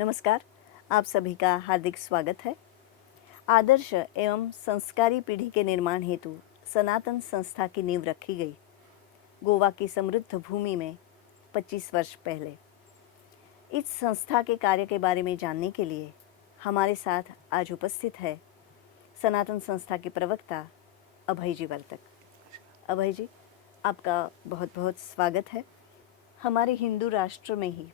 नमस्कार, आप सभी का हार्दिक स्वागत है। आदर्श एवं संस्कारी पीढ़ी के निर्माण हेतु सनातन संस्था की नींव रखी गई गोवा की समृद्ध भूमि में 25 वर्ष पहले। इस संस्था के कार्य के बारे में जानने के लिए हमारे साथ आज उपस्थित है सनातन संस्था के प्रवक्ता अभय जी वर्तक। अभय जी, आपका बहुत बहुत स्वागत है। हमारे हिंदू राष्ट्र में ही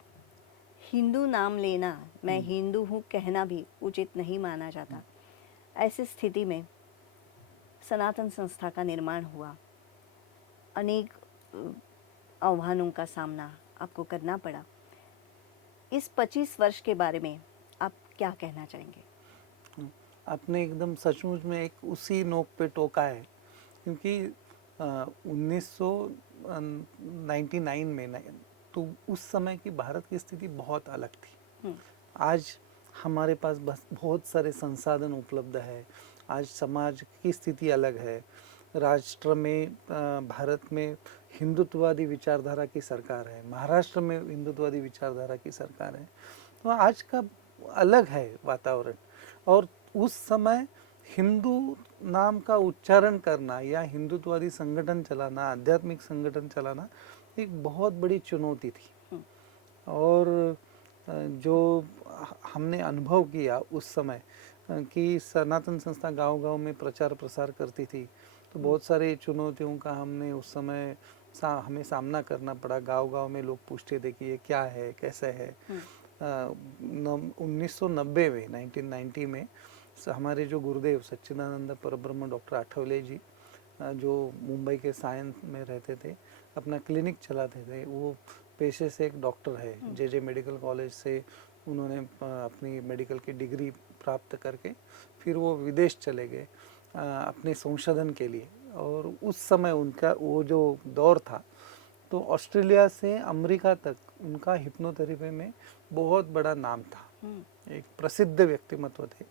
हिंदू नाम लेना, मैं हिंदू हूँ कहना भी उचित नहीं माना जाता। ऐसी स्थिति में सनातन संस्था का निर्माण हुआ। अनेक आह्वानों का सामना आपको करना पड़ा। इस 25 वर्ष के बारे में आप क्या कहना चाहेंगे? आपने एकदम सचमुच में एक उसी नोक पे टोका है, क्योंकि 1999 में तो उस समय की भारत की स्थिति बहुत अलग थी। आज हमारे पास बस बहुत सारे संसाधन उपलब्ध है। आज समाज की स्थिति अलग है। राष्ट्र में भारत में हिंदुत्ववादी विचारधारा की सरकार है, महाराष्ट्र में हिंदुत्ववादी विचारधारा की सरकार है। तो आज का अलग है वातावरण। और उस समय हिंदू नाम का उच्चारण करना या हिंदुत्ववादी संगठन चलाना, आध्यात्मिक संगठन चलाना एक बहुत बड़ी चुनौती थी। और जो हमने अनुभव किया उस समय कि सनातन संस्था गांव-गांव में प्रचार प्रसार करती थी, तो बहुत सारी चुनौतियों का हमने उस समय हमें सामना करना पड़ा। गांव-गांव में लोग पूछते थे कि ये क्या है, कैसे है। 1990 में 1990 में हमारे जो गुरुदेव सच्चिदानंद परब्रह्म डॉक्टर आठवले जी, जो मुंबई के सायंस में रहते थे, अपना क्लिनिक चलाते थे। वो पेशे से एक डॉक्टर है। जे मेडिकल कॉलेज से उन्होंने अपनी मेडिकल की डिग्री प्राप्त करके फिर वो विदेश चले गए अपने संशोधन के लिए। और उस समय उनका वो जो दौर था, तो ऑस्ट्रेलिया से अमेरिका तक उनका हिप्नोथेरेपी में बहुत बड़ा नाम था। एक प्रसिद्ध व्यक्तिमत्व थे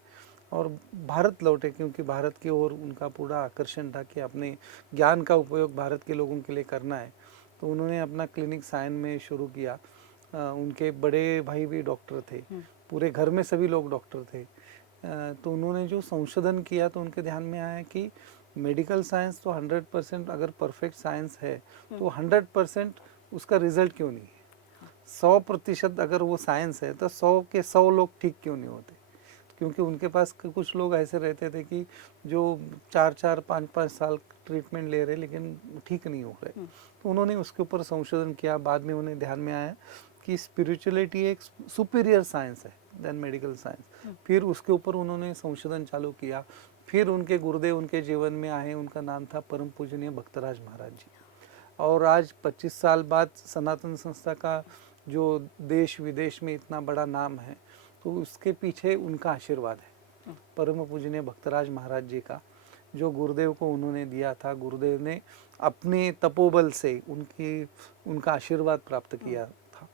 और भारत लौटे, क्योंकि भारत की ओर उनका पूरा आकर्षण था कि अपने ज्ञान का उपयोग भारत के लोगों के लिए करना है। तो उन्होंने अपना क्लिनिक सायन में शुरू किया। उनके बड़े भाई भी डॉक्टर थे, पूरे घर में सभी लोग डॉक्टर थे। तो उन्होंने जो संशोधन किया तो उनके ध्यान में आया कि मेडिकल साइंस तो 100% अगर परफेक्ट साइंस है तो 100% उसका रिजल्ट क्यों नहीं है। 100% अगर वो साइंस है तो 100 के 100 लोग ठीक क्यों नहीं होते। क्योंकि उनके पास कुछ लोग ऐसे रहते थे कि जो 4-4, 5-5 साल ट्रीटमेंट ले रहे लेकिन ठीक नहीं हो रहे। तो उन्होंने उसके ऊपर संशोधन किया। बाद में उन्हें ध्यान में आया कि स्पिरिचुअलिटी एक सुपीरियर साइंस है देन मेडिकल साइंस। फिर उसके ऊपर उन्होंने संशोधन चालू किया। फिर उनके गुरुदेव उनके जीवन में आए, उनका नाम था परम पूजनीय भक्तराज महाराज जी। और आज 25 साल बाद सनातन संस्था का जो देश विदेश में इतना बड़ा नाम है, तो उसके पीछे उनका आशीर्वाद है, परम पूजनीय भक्तराज महाराज जी का, जो गुरुदेव को उन्होंने दिया था। गुरुदेव ने अपने तपोबल से उनका आशीर्वाद प्राप्त किया था।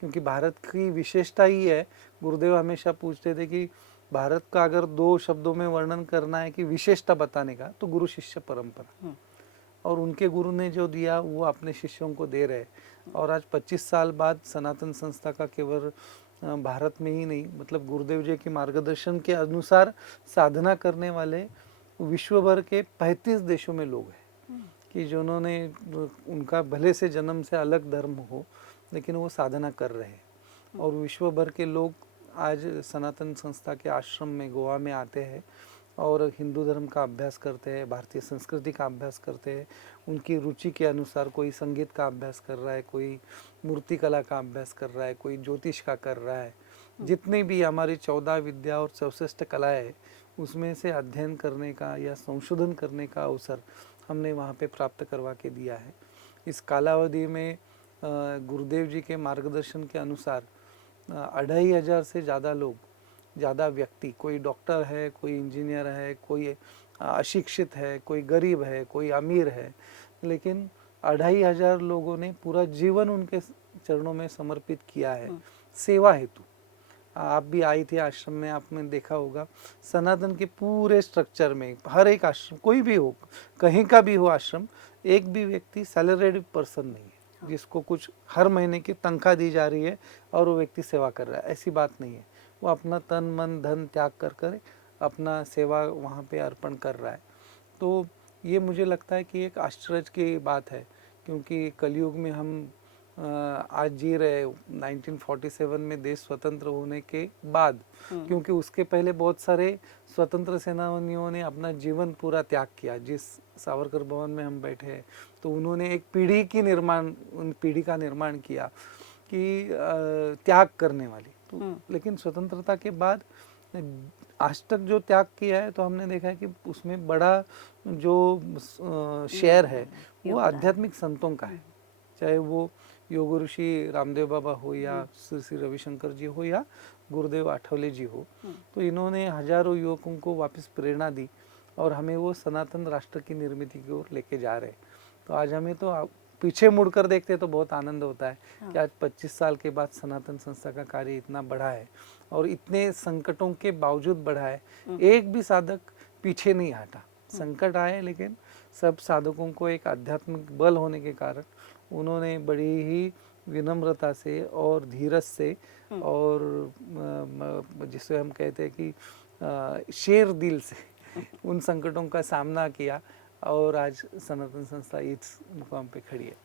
क्योंकि भारत की विशेषता ही है, गुरुदेव हमेशा पूछते थे कि भारत का अगर 2 शब्दों में वर्णन करना है कि विशेषता बताने का, तो गुरु शिष्य परंपरा। और उनके गुरु ने जो दिया वो अपने शिष्यों को दे रहे। और आज 25 साल बाद सनातन संस्था का केवल भारत में ही नहीं, मतलब गुरुदेव जी के मार्गदर्शन के अनुसार साधना करने वाले विश्व भर के 35 देशों में लोग हैं कि जिन्होंने उनका भले से जन्म से अलग धर्म हो लेकिन वो साधना कर रहे हैं। और विश्व भर के लोग आज सनातन संस्था के आश्रम में गोवा में आते हैं और हिंदू धर्म का अभ्यास करते हैं, भारतीय संस्कृति का अभ्यास करते हैं। उनकी रुचि के अनुसार कोई संगीत का अभ्यास कर रहा है, कोई मूर्ति कला का अभ्यास कर रहा है, कोई ज्योतिष का कर रहा है। जितनी भी हमारी 14 विद्या और 64 कलाएं है, उसमें से अध्ययन करने का या संशोधन करने का अवसर हमने वहाँ पे प्राप्त करवा के दिया है। इस कालावधि में गुरुदेव जी के मार्गदर्शन के अनुसार 2500 से ज़्यादा व्यक्ति, कोई डॉक्टर है, कोई इंजीनियर है, कोई अशिक्षित है, कोई गरीब है, कोई अमीर है, लेकिन 2500 लोगों ने पूरा जीवन उनके चरणों में समर्पित किया है सेवा हेतु। आप भी आई थी आश्रम में, आपने देखा होगा सनातन के पूरे स्ट्रक्चर में हर एक आश्रम, कोई भी हो, कहीं का भी हो आश्रम, एक भी व्यक्ति सैलरीड पर्सन नहीं है। जिसको कुछ हर महीने की तनख्वाह दी जा रही है और वो व्यक्ति सेवा कर रहा है, ऐसी बात नहीं है। वो अपना तन मन धन त्याग कर कर अपना सेवा वहाँ पे अर्पण कर रहा है। तो ये मुझे लगता है कि एक आश्चर्य की बात है, क्योंकि कलयुग में हम आज जी रहे 1947 में देश स्वतंत्र होने के बाद, क्योंकि उसके पहले बहुत सारे स्वतंत्र सेनानियों ने अपना जीवन पूरा त्याग किया। जिस सावरकर भवन में हम बैठे हैं तो उन्होंने एक पीढ़ी का निर्माण किया कि त्याग करने वाली। तो लेकिन स्वतंत्रता के बाद आज तक जो त्याग किया है तो हमने देखा है कि उसमें बड़ा जो शेयर है वो आध्यात्मिक संतों का है, चाहे वो योग ऋषि रामदेव बाबा हो या श्री रविशंकर जी हो या गुरुदेव आठवले जी हो। तो इन्होंने हजारों युवकों को वापस प्रेरणा दी और हमें वो सनातन राष्ट्र की निर्मित की ओर लेके जा रहे हैं। तो आज हमें तो पीछे मुड़कर देखते तो बहुत आनंद होता है कि आज 25 साल के बाद सनातन संस्था का कार्य इतना बढ़ा है और इतने संकटों के बावजूद बढ़ा है। एक भी साधक पीछे नहीं हटा। संकट आए लेकिन सब साधकों को एक आध्यात्मिक बल होने के कारण उन्होंने बड़ी ही विनम्रता से और धीरज से और जिसे हम कहते हैं कि शेर दिल से उन संकटों का सामना किया और आज सनातन संस्था इस मुकाम पे खड़ी है।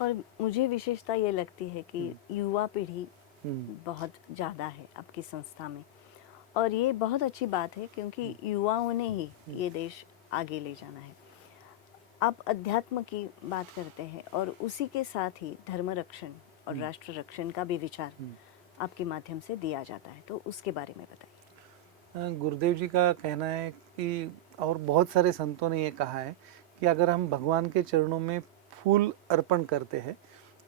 और मुझे विशेषता ये लगती है कि युवा पीढ़ी बहुत ज़्यादा है आपकी संस्था में, और ये बहुत अच्छी बात है क्योंकि युवाओं ने ही ये देश आगे ले जाना है। आप अध्यात्म की बात करते हैं और उसी के साथ ही धर्म रक्षण और राष्ट्र रक्षण का भी विचार आपके माध्यम से दिया जाता है, तो उसके बारे में बताइए। गुरुदेव जी का कहना है कि, और बहुत सारे संतों ने ये कहा है कि अगर हम भगवान के चरणों में फूल अर्पण करते हैं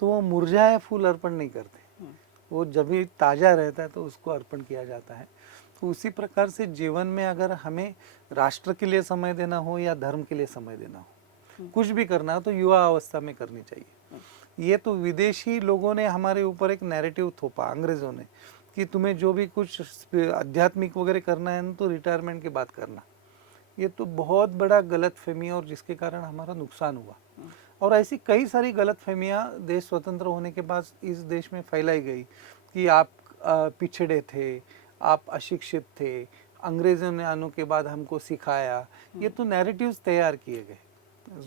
तो वो मुरझाया फूल अर्पण नहीं करते, वो जब भी ताज़ा रहता है तो उसको अर्पण किया जाता है। तो उसी प्रकार से जीवन में अगर हमें राष्ट्र के लिए समय देना हो या धर्म के लिए समय देना हो, कुछ भी करना हो तो युवा अवस्था में करनी चाहिए। ये तो विदेशी लोगों ने हमारे ऊपर एक नैरेटिव थोपा, अंग्रेज़ों ने, कि तुम्हें जो भी कुछ आध्यात्मिक वगैरह करना है ना तो रिटायरमेंट के बाद करना। ये तो बहुत बड़ा गलत फहमी और जिसके कारण हमारा नुकसान हुआ। और ऐसी कई सारी गलत फहमियाँ देश स्वतंत्र होने के बाद इस देश में फैलाई गई कि आप पिछड़े थे, आप अशिक्षित थे, अंग्रेज़ों ने आने के बाद हमको सिखाया। ये तो नैरेटिव्स तैयार किए गए।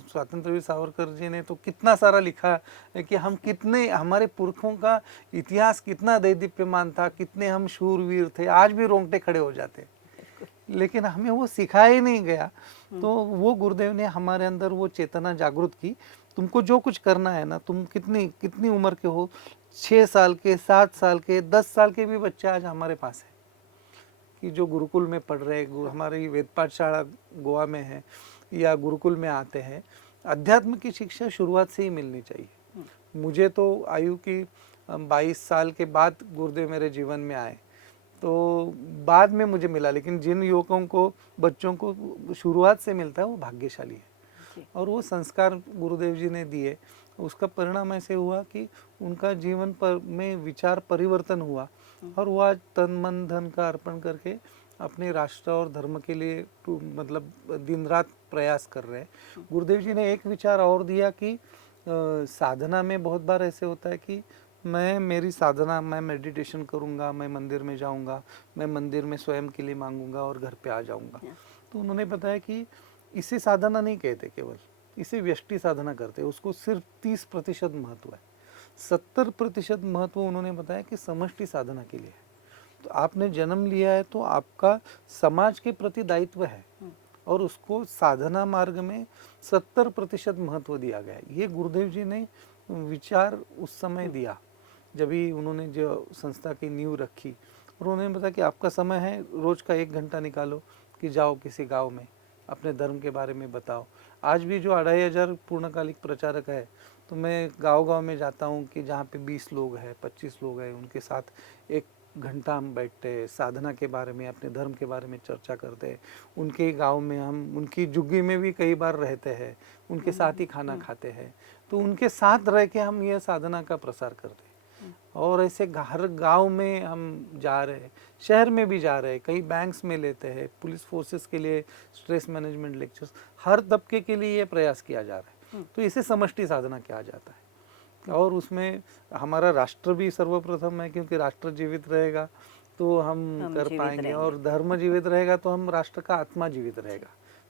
स्वतंत्र वीर सावरकर जी ने तो कितना सारा लिखा है कि हम कितने, हमारे पुरखों का इतिहास कितना दैदीप्यमान था, कितने हम शूरवीर थे। आज भी रोंगटे खड़े हो जाते, लेकिन हमें वो सिखाया ही नहीं गया। तो वो गुरुदेव ने हमारे अंदर वो चेतना जागृत की, तुमको जो कुछ करना है ना, तुम कितनी उम्र के हो, 6 साल के, 7 साल के, 10 साल के भी बच्चे आज हमारे पास है कि जो गुरुकुल में पढ़ रहे, हमारी वेद पाठशाला गोवा में है या गुरुकुल में आते हैं। अध्यात्म की शिक्षा शुरुआत से ही मिलनी चाहिए। मुझे तो आयु की 22 साल के बाद गुरुदेव मेरे जीवन में आए, तो बाद में मुझे मिला, लेकिन जिन युवकों को, बच्चों को शुरुआत से मिलता है वो भाग्यशाली है। और वो संस्कार गुरुदेव जी ने दिए, उसका परिणाम ऐसे हुआ कि उनका जीवन पर में विचार परिवर्तन हुआ और वो आज तन मन धन का अर्पण करके अपने राष्ट्र और धर्म के लिए मतलब दिन रात प्रयास कर रहे हैं। गुरुदेव जी ने एक विचार और दिया कि साधना में बहुत बार ऐसे होता है कि मेरी साधना, मैं मेडिटेशन करूंगा, मैं मंदिर में जाऊंगा, मैं मंदिर में स्वयं के लिए मांगूंगा और घर पे आ जाऊंगा। तो उन्होंने बताया कि इसे साधना नहीं कहते, केवल इसे व्यष्टि साधना करते हैं। उसको सिर्फ 30% महत्व है, 70% महत्व उन्होंने बताया कि समष्टि साधना के लिए है। तो आपने जन्म लिया है तो आपका समाज के प्रति दायित्व है और उसको साधना मार्ग में 70% महत्व दिया गया है। ये गुरुदेव जी ने विचार उस समय दिया जब भी उन्होंने जो संस्था की नींव रखी, और उन्होंने बताया कि आपका समय है, रोज का 1 घंटा निकालो कि जाओ किसी गांव में अपने धर्म के बारे में बताओ। आज भी जो 2500 पूर्णकालिक प्रचारक है, तो मैं गांव-गांव में जाता हूं कि जहां पे 20 लोग हैं, 25 लोग हैं, उनके साथ 1 घंटा हम बैठते हैं, साधना के बारे में, अपने धर्म के बारे में चर्चा करते हैं। उनके गांव में हम उनकी झुग्गी में भी कई बार रहते हैं, उनके साथ ही खाना खाते हैं। तो उनके साथ रह के हम ये साधना का प्रसार करते हैं। और ऐसे हर गांव में हम जा रहे हैं, शहर में भी जा रहे हैं, कई बैंक्स में लेते हैं, पुलिस फोर्सेस के लिए स्ट्रेस मैनेजमेंट लेक्चर्स, हर तबके के लिए ये प्रयास किया जा रहा है। तो इसे समष्टि साधना कहा जाता है और उसमें हमारा राष्ट्र भी सर्वप्रथम है, क्योंकि राष्ट्र जीवित रहेगा तो हम कर जीवित पाएंगे, रहेंगे। और धर्म जीवित रहेगा तो हम राष्ट्र का आत्मा जीवित रहेगा।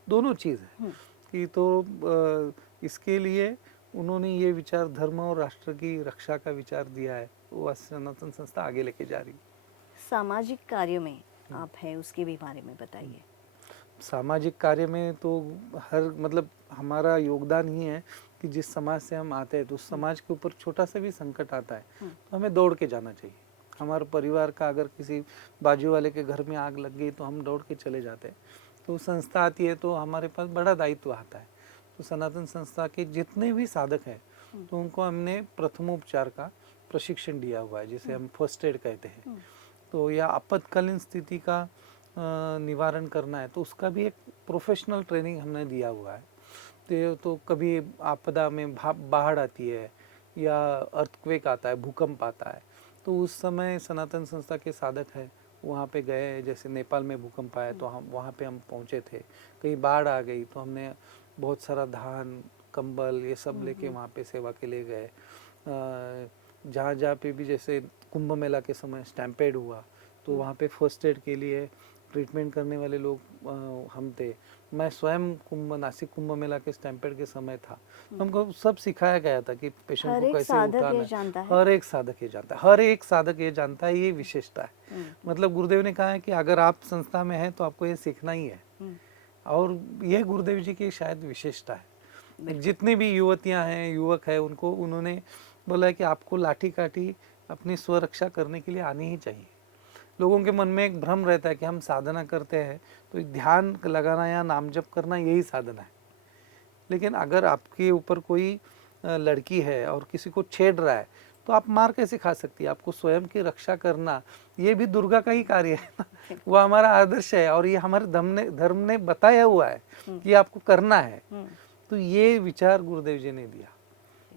दोनों चीज़ है कि तो इसके लिए उन्होंने ये विचार धर्म और राष्ट्र की रक्षा का विचार दिया है, वो सनातन संस्था आगे लेके जा रही है। सामाजिक कार्यों में आप हैं, उसके भी बारे में बताइए। सामाजिक कार्य में तो हर मतलब हमारा योगदान ही है कि जिस समाज से हम आते हैं तो उस समाज के ऊपर छोटा सा भी संकट आता है तो हमें दौड़ के जाना चाहिए। हमारे परिवार का अगर किसी बाजू वाले के घर में आग लग गई तो हम दौड़ के चले जाते हैं। तो संस्था आती है तो हमारे पास बड़ा दायित्व आता है। तो सनातन संस्था के जितने भी साधक हैं तो उनको हमने प्रथमोपचार का प्रशिक्षण दिया हुआ है, जिसे हम फर्स्ट एड कहते हैं। तो या आपातकालीन स्थिति का निवारण करना है तो उसका भी एक प्रोफेशनल ट्रेनिंग हमने दिया हुआ है। तो कभी आपदा में बाढ़ आती है या अर्थक्वेक आता है, भूकंप आता है, तो उस समय सनातन संस्था के साधक हैं वहाँ पे गए। जैसे नेपाल में भूकंप आया तो हम वहाँ पे हम पहुँचे थे। कहीं बाढ़ आ गई तो हमने बहुत सारा धान, कंबल ये सब लेके वहाँ पे सेवा के लिए गए। जहाँ जहाँ पे भी जैसे कुंभ मेला के समय स्टैम्पेड हुआ तो वहाँ पे फर्स्ट एड के लिए ट्रीटमेंट करने वाले लोग हम थे। मैं स्वयं नासिक कुंभ मेला के स्टैम्पेड के समय था। हमको सब सिखाया गया था कि पेशेंट को कैसे उठाना है। हर एक साधक ये जानता है, हर एक साधक ये जानता है, ये विशेषता है। मतलब गुरुदेव ने कहा है कि अगर आप संस्था में हैं तो आपको ये सीखना ही है, और ये गुरुदेव जी की शायद विशेषता है। जितनी भी युवतियां हैं, युवक है, उनको उन्होंने बोला है कि आपको लाठी काठी अपनी स्वरक्षा करने के लिए आनी ही चाहिए। लोगों के मन में एक भ्रम रहता है कि हम साधना करते हैं तो ध्यान लगाना या नाम जप करना यही साधना है। लेकिन अगर आपके ऊपर कोई लड़की है और किसी को छेड़ रहा है तो आप मार कैसे खा सकती है? आपको स्वयं की रक्षा करना ये भी दुर्गा का ही कार्य है ना। वो हमारा आदर्श है और ये हमारे धर्म ने बताया हुआ है कि आपको करना है। तो ये विचार गुरुदेव जी ने दिया,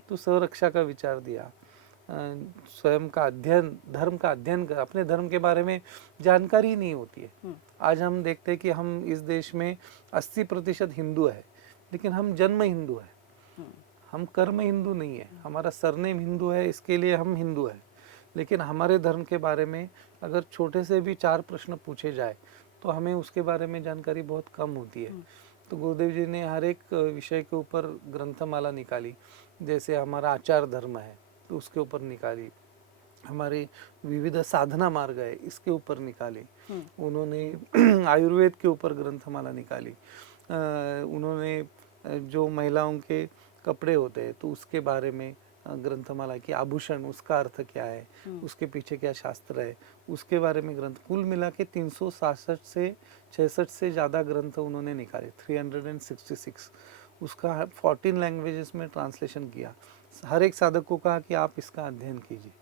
तो स्वरक्षा का विचार दिया। स्वयं का अध्ययन, धर्म का अध्ययन कर, अपने धर्म के बारे में जानकारी नहीं होती है। आज हम देखते हैं कि हम इस देश में 80% हिंदू है, लेकिन हम जन्म हिंदू है, हम कर्म हिंदू नहीं है। हमारा सरनेम हिंदू है, इसके लिए हम हिंदू है। लेकिन हमारे धर्म के बारे में अगर छोटे से भी 4 प्रश्न पूछे जाए तो हमें उसके बारे में जानकारी बहुत कम होती है। तो गुरुदेव जी ने हर एक विषय के ऊपर ग्रंथमाला निकाली। जैसे हमारा आचार धर्म है तो उसके ऊपर निकाली, हमारे विविध साधना मार्ग है इसके ऊपर निकाली। उन्होंने आयुर्वेद के ऊपर ग्रंथमाला निकाली। उन्होंने जो महिलाओं के कपड़े होते हैं तो उसके बारे में ग्रंथमाला की, आभूषण उसका अर्थ क्या है, उसके पीछे क्या शास्त्र है, उसके बारे में ग्रंथ। कुल मिला के 366 से 66 से ज़्यादा ग्रंथ उन्होंने निकाले, 366। उसका 14 लैंग्वेजेस में ट्रांसलेशन किया। हर एक साधक को कहा कि आप इसका अध्ययन कीजिए,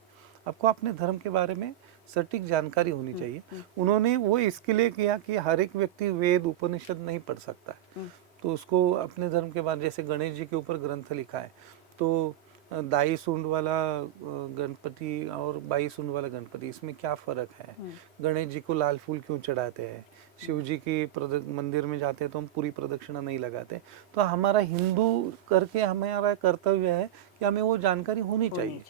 आपको अपने धर्म के बारे में सटीक जानकारी होनी चाहिए। उन्होंने वो इसके लिए किया कि हर एक व्यक्ति वेद उपनिषद नहीं पढ़ सकता है, तो उसको अपने धर्म के बारे, जैसे गणेश जी के ऊपर ग्रंथ लिखा है तो दाई सूंड वाला गणपति और बाई सूंड वाला गणपति, इसमें क्या फ़र्क है? गणेश जी को लाल फूल क्यों चढ़ाते हैं? शिव जी की मंदिर में जाते हैं तो हम पूरी प्रदक्षिणा नहीं लगाते। तो हमारा हिंदू करके हमारा कर्तव्य है कि हमें वो जानकारी होनी चाहिए।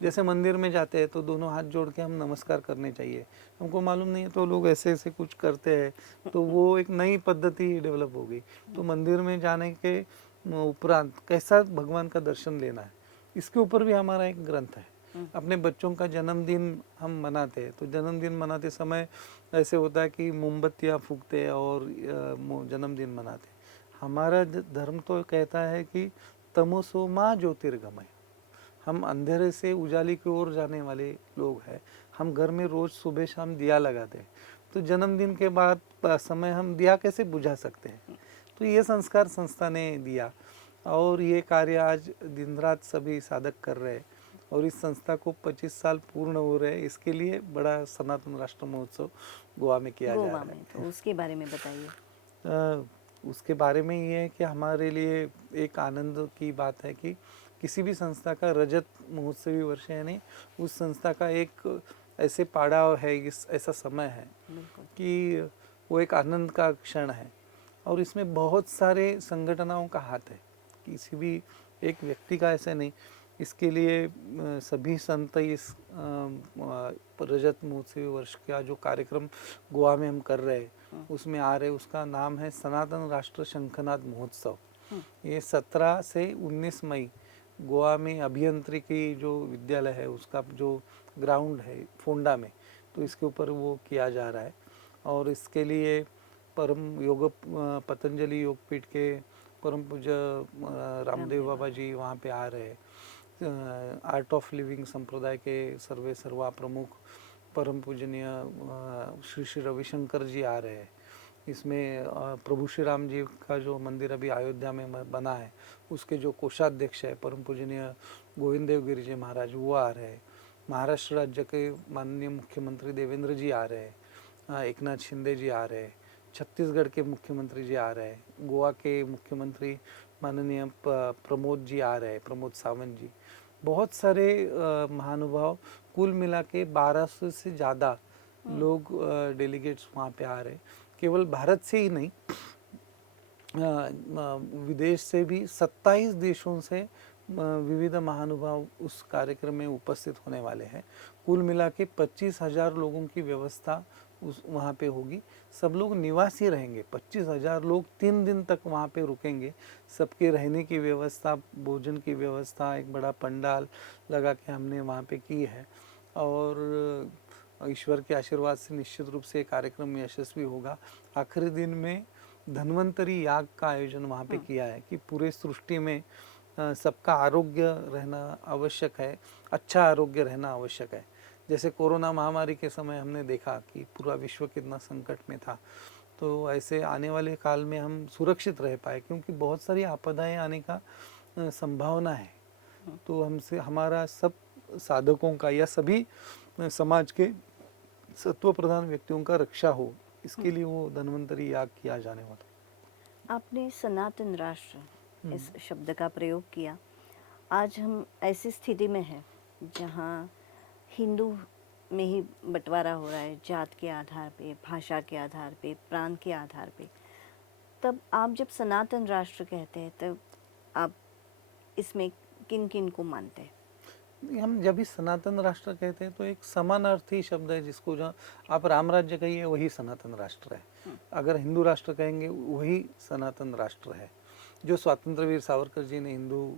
जैसे मंदिर में जाते हैं तो दोनों हाथ जोड़ के हम नमस्कार करने चाहिए, हमको मालूम नहीं है तो लोग ऐसे ऐसे कुछ करते हैं तो वो एक नई पद्धति डेवलप हो गई। तो मंदिर में जाने के उपरांत कैसा भगवान का दर्शन लेना है, इसके ऊपर भी हमारा एक ग्रंथ है। अपने बच्चों का जन्मदिन हम मनाते हैं तो जन्मदिन मनाते समय ऐसे होता है कि मोमबत्तियाँ फूकते और जन्मदिन मनाते। हमारा धर्म तो कहता है कि तमसो माँ ज्योतिर्गमय, हम अंधेरे से उजाली की ओर जाने वाले लोग हैं। हम घर में रोज सुबह शाम दिया लगाते हैं, तो जन्मदिन के बाद समय हम दिया कैसे बुझा सकते हैं? तो ये संस्कार संस्था ने दिया और ये कार्य आज दिन रात सभी साधक कर रहे हैं। और इस संस्था को 25 साल पूर्ण हो रहे हैं, इसके लिए बड़ा सनातन राष्ट्र महोत्सव गोवा में किया जा रहा है। तो उसके बारे में बताइए। उसके बारे में ये है कि हमारे लिए एक आनंद की बात है कि किसी भी संस्था का रजत महोत्सवी वर्ष है नहीं, उस संस्था का एक ऐसे पड़ाव है, इस ऐसा समय है कि वो एक आनंद का क्षण है। और इसमें बहुत सारे संगठनों का हाथ है, किसी भी एक व्यक्ति का ऐसा नहीं। इसके लिए सभी संत इस रजत महोत्सवी वर्ष का जो कार्यक्रम गोवा में हम कर रहे हैं उसमें आ रहे, उसका नाम है सनातन राष्ट्र शंखनाद महोत्सव। ये 17 से 19 मई गोवा में अभियांत्रिकी जो विद्यालय है उसका जो ग्राउंड है फोंडा में, तो इसके ऊपर वो किया जा रहा है। और इसके लिए परम योग पतंजलि योगपीठ के परम पूज्य रामदेव बाबा जी वहाँ पे आ रहे हैं। आर्ट ऑफ लिविंग संप्रदाय के सर्वे सर्वा प्रमुख परम पूजनीय श्री श्री रविशंकर जी आ रहे हैं। इसमें प्रभु श्री राम जी का जो मंदिर अभी अयोध्या में बना है उसके जो कोषाध्यक्ष है परम पूजनीय गोविंद देव गिरी जी महाराज वो आ रहे हैं। महाराष्ट्र राज्य के माननीय मुख्यमंत्री देवेंद्र जी आ रहे हैं, एकनाथ शिंदे जी आ रहे हैं, छत्तीसगढ़ के मुख्यमंत्री जी आ रहे हैं, गोवा के मुख्यमंत्री माननीय प्रमोद जी आ रहे हैं, प्रमोद सावंत जी, बहुत सारे महानुभाव, कुल मिला के 1200 से ज़्यादा लोग डेलीगेट्स वहाँ पे आ रहे हैं। केवल भारत से ही नहीं, विदेश से भी 27 देशों से विविध महानुभाव उस कार्यक्रम में उपस्थित होने वाले हैं। कुल मिला के 25,000 लोगों की व्यवस्था उस वहाँ पे होगी। सब लोग निवासी रहेंगे, 25,000 लोग 3 दिन तक वहाँ पे रुकेंगे। सबके रहने की व्यवस्था, भोजन की व्यवस्था, एक बड़ा पंडाल लगा के हमने वहाँ पे की है। और ईश्वर के आशीर्वाद से निश्चित रूप से कार्यक्रम यशस्वी होगा। आखिरी दिन में धन्वंतरी याग का आयोजन वहाँ पे किया है कि पूरे सृष्टि में सबका आरोग्य रहना आवश्यक है, अच्छा आरोग्य रहना आवश्यक है। जैसे कोरोना महामारी के समय हमने देखा कि पूरा विश्व कितना संकट में था, तो ऐसे आने वाले काल में हम सुरक्षित रह पाए, क्योंकि बहुत सारी आपदाएं आने का संभावना है। तो हमसे हमारा सब साधकों का या सभी समाज के सत्व प्रधान व्यक्तियों का रक्षा हो, इसके लिए वो धन्वंतरी याग किया जाने वाला। आपने सनातन राष्ट्र इस शब्द का प्रयोग किया। आज हम ऐसी स्थिति में हैं जहाँ हिंदू में ही बंटवारा हो रहा है, जात के आधार पे, भाषा के आधार पे, प्रांत के आधार पे। तब आप जब सनातन राष्ट्र कहते हैं तब आप इसमें किन किन को मानते हैं? हम जब भी सनातन राष्ट्र कहते हैं तो एक समानार्थी शब्द है, जिसको जो आप राम राज्य कहिए वही सनातन राष्ट्र है, अगर हिंदू राष्ट्र कहेंगे वही सनातन राष्ट्र है। जो स्वतंत्र वीर सावरकर जी ने हिंदू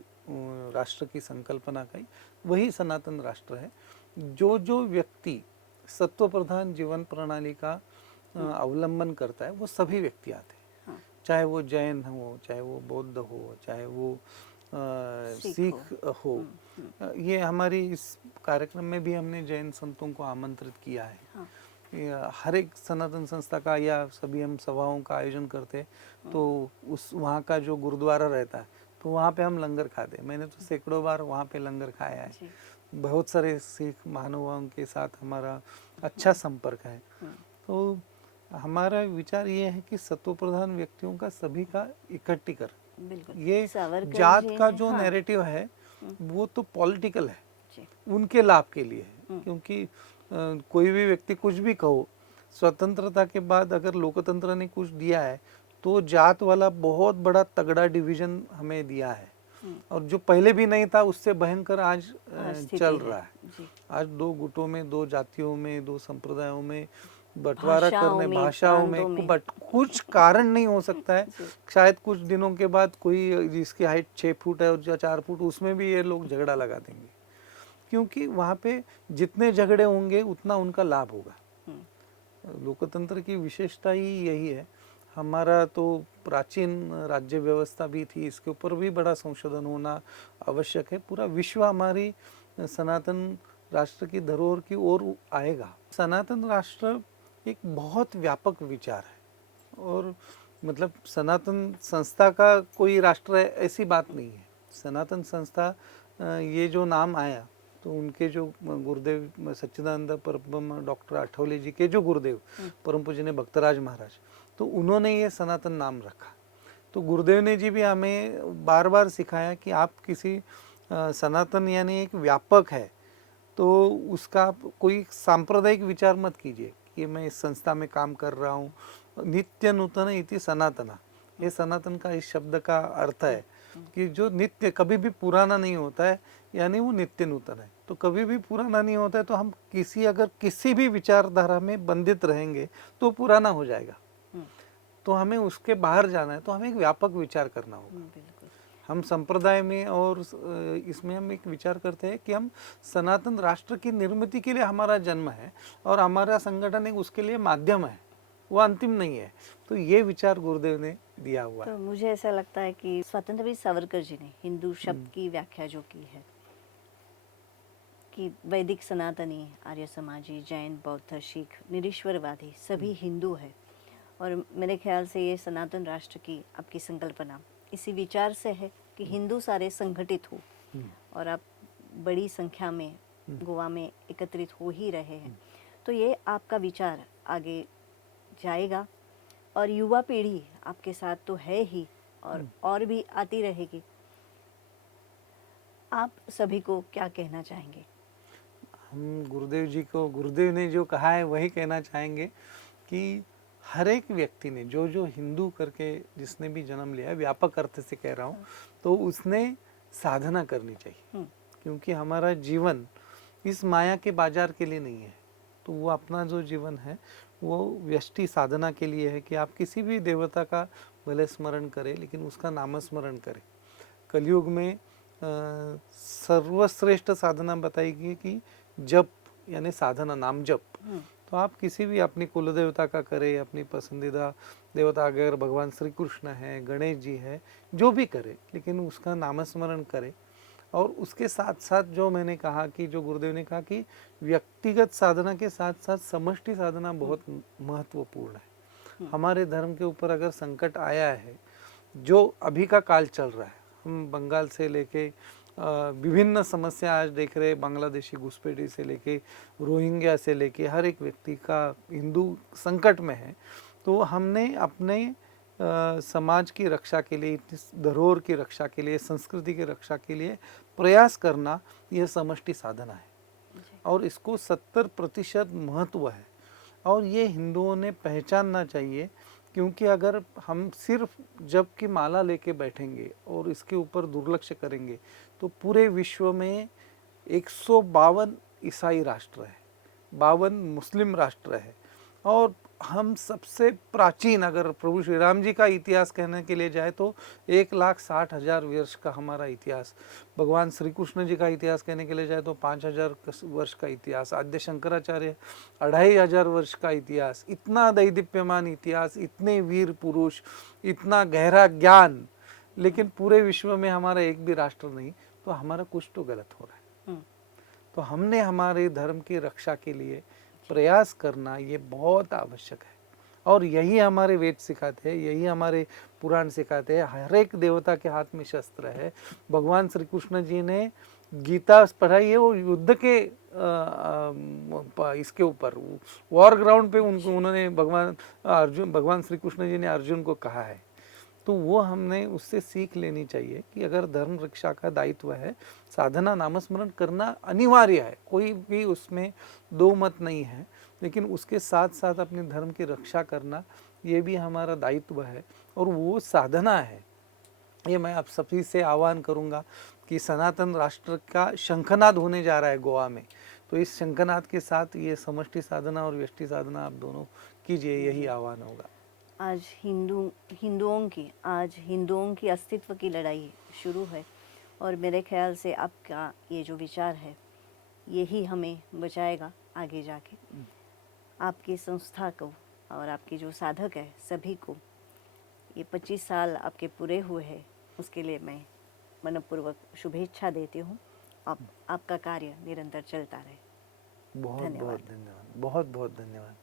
राष्ट्र की संकल्पना कही वही सनातन राष्ट्र है। जो जो व्यक्ति सत्व प्रधान जीवन प्रणाली का अवलंबन करता है वो सभी व्यक्ति आते हैं, चाहे वो जैन हो, चाहे वो बौद्ध हो, चाहे वो सिख हो। ये हमारी इस कार्यक्रम में भी हमने जैन संतों को आमंत्रित किया है। हर एक सनातन संस्था का या सभी हम सभाओं का आयोजन करते तो उस वहाँ का जो गुरुद्वारा रहता है तो वहाँ पे हम लंगर खाते। मैंने तो सैकड़ों बार वहाँ पे लंगर खाया है। बहुत सारे सिख महानुभावों के साथ हमारा अच्छा संपर्क है। तो हमारा विचार ये है कि सत्व प्रधान व्यक्तियों का सभी का इकट्ठीकरण, ये जात का जो नैरेटिव है वो तो पॉलिटिकल है, उनके लाभ के लिए है। क्योंकि कोई भी व्यक्ति कुछ भी कहो, स्वतंत्रता के बाद अगर लोकतंत्र ने कुछ दिया है तो जात वाला बहुत बड़ा तगड़ा डिवीजन हमें दिया है, और जो पहले भी नहीं था उससे भयंकर आज चल रहा है। आज 2 गुटों में, 2 जातियों में, 2 संप्रदायों में बंटवारा करने, भाषाओं में बट कुछ कारण नहीं हो सकता है। शायद कुछ दिनों के बाद कोई जिसकी हाइट 6 फुट है और 4 फुट, उसमें भी ये लोग झगड़ा लगा देंगे, क्योंकि वहाँ पे जितने झगड़े होंगे उतना उनका लाभ होगा। लोकतंत्र की विशेषता ही यही है। हमारा तो प्राचीन राज्य व्यवस्था भी थी, इसके ऊपर भी बड़ा संशोधन होना आवश्यक है। पूरा विश्व हमारी सनातन राष्ट्र की धरोहर की ओर आएगा। सनातन राष्ट्र एक बहुत व्यापक विचार है, और मतलब सनातन संस्था का कोई राष्ट्र है ऐसी बात नहीं है। सनातन संस्था ये जो नाम आया तो उनके जो गुरुदेव सच्चिदानंद परब्रह्म डॉक्टर आठवले जी के जो गुरुदेव परम पूजनीय भक्तराज महाराज, तो उन्होंने ये सनातन नाम रखा। तो गुरुदेव ने जी भी हमें बार बार सिखाया कि आप किसी सनातन यानी एक व्यापक है तो उसका कोई सांप्रदायिक विचार मत कीजिए कि मैं इस संस्था में काम कर रहा हूँ। नित्य नूतन इति सनातना, ये सनातन का इस शब्द का अर्थ है। कि जो नित्य कभी भी पुराना नहीं होता है, यानी वो नित्य नूतन है। तो कभी भी पुराना नहीं होता है, तो हम अगर किसी भी विचारधारा में बंधित रहेंगे तो पुराना हो जाएगा। तो हमें उसके बाहर जाना है, तो हमें एक व्यापक विचार करना होगा। बिल्कुल। हम संप्रदाय में और इसमें हम एक विचार करते हैं कि हम सनातन राष्ट्र की निर्मिति के लिए हमारा जन्म है और हमारा संगठन एक उसके लिए माध्यम है, वो अंतिम नहीं है। तो ये विचार गुरुदेव ने दिया हुआ है। तो मुझे ऐसा लगता है कि स्वतंत्र वीर सावरकर जी ने हिंदू शब्द की व्याख्या जो की है कि वैदिक, सनातनी, आर्य समाजी, जैन, बौद्ध, सिख, निरीश्वरवादी सभी हिंदू है। और मेरे ख्याल से ये सनातन राष्ट्र की आपकी संकल्पना इसी विचार से है कि हिंदू सारे संगठित हो, और आप बड़ी संख्या में गोवा में एकत्रित हो ही रहे हैं। तो ये आपका विचार आगे जाएगा और युवा पीढ़ी आपके साथ तो है ही, और भी आती रहेगी। आप सभी को क्या कहना चाहेंगे? हम गुरुदेव ने जो कहा है वही कहना चाहेंगे कि हर एक व्यक्ति ने जो हिंदू करके जिसने भी जन्म लिया है, व्यापक अर्थ से कह रहा हूँ, तो उसने साधना करनी चाहिए। क्योंकि हमारा जीवन इस माया के बाजार के लिए नहीं है। तो वो अपना जो जीवन है वो व्यष्टि साधना के लिए है कि आप किसी भी देवता का भले स्मरण करें, लेकिन उसका नामस्मरण करें। कलयुग में सर्वश्रेष्ठ साधना बताएगी कि जप, यानी साधना, नाम जप। तो आप किसी भी अपनी कुल देवता का करें, अपनी पसंदीदा देवता अगर भगवान श्री कृष्ण है, गणेश जी है, जो भी करे, लेकिन उसका नामस्मरण करें। और उसके साथ साथ जो मैंने कहा कि जो गुरुदेव ने कहा कि व्यक्तिगत साधना के साथ साथ समष्टि साधना बहुत महत्वपूर्ण है। हमारे धर्म के ऊपर अगर संकट आया है, जो अभी का काल चल रहा है, हम बंगाल से लेके विभिन्न समस्या आज देख रहे, बांग्लादेशी घुसपैठी से लेके रोहिंग्या से लेके हर एक व्यक्ति का हिंदू संकट में है। तो हमने अपने समाज की रक्षा के लिए, धरोहर की रक्षा के लिए, संस्कृति की रक्षा के लिए प्रयास करना, यह समष्टि साधना है। और इसको 70% महत्व है और ये हिंदुओं ने पहचानना चाहिए। क्योंकि अगर हम सिर्फ जप की माला लेके बैठेंगे और इसके ऊपर दुर्लक्ष्य करेंगे, तो पूरे विश्व में 152 ईसाई राष्ट्र है, 52 मुस्लिम राष्ट्र है, और हम सबसे प्राचीन, अगर प्रभु श्री राम जी का इतिहास कहने के लिए जाए तो 1,60,000 वर्ष का हमारा इतिहास, भगवान श्री कृष्ण जी का इतिहास कहने के लिए जाए तो 5,000 वर्ष का इतिहास, आद्य शंकराचार्य 2,500 वर्ष का इतिहास। इतना दैदीप्यमान इतिहास, इतने वीर पुरुष, इतना गहरा ज्ञान, लेकिन पूरे विश्व में हमारा एक भी राष्ट्र नहीं, तो हमारा कुछ तो गलत हो रहा है। तो हमने हमारे धर्म की रक्षा के लिए प्रयास करना ये बहुत आवश्यक है। और यही हमारे वेद सिखाते हैं, यही हमारे पुराण सिखाते हैं। हर एक देवता के हाथ में शस्त्र है। भगवान श्री कृष्ण जी ने गीता पढ़ाई है, वो युद्ध के इसके ऊपर, वॉर ग्राउंड पे उन्होंने भगवान श्री कृष्ण जी ने अर्जुन को कहा है। तो वो हमने उससे सीख लेनी चाहिए कि अगर धर्म रक्षा का दायित्व है, साधना नामस्मरण करना अनिवार्य है, कोई भी उसमें दो मत नहीं है, लेकिन उसके साथ साथ अपने धर्म की रक्षा करना ये भी हमारा दायित्व है और वो साधना है। ये मैं आप सभी से आह्वान करूंगा कि सनातन राष्ट्र का शंखनाद होने जा रहा है गोवा में, तो इस शंखनाद के साथ ये समष्टि साधना और व्यष्टि साधना आप दोनों कीजिए, यही आह्वान होगा। आज हिंदुओं की अस्तित्व की लड़ाई शुरू है, और मेरे ख्याल से आपका ये जो विचार है यही हमें बचाएगा आगे जाके। आपकी संस्था को और आपके जो साधक है सभी को ये 25 साल आपके पूरे हुए हैं, उसके लिए मैं मनपूर्वक शुभेच्छा देती हूँ। आपका कार्य निरंतर चलता रहे। बहुत बहुत धन्यवाद, बहुत बहुत धन्यवाद।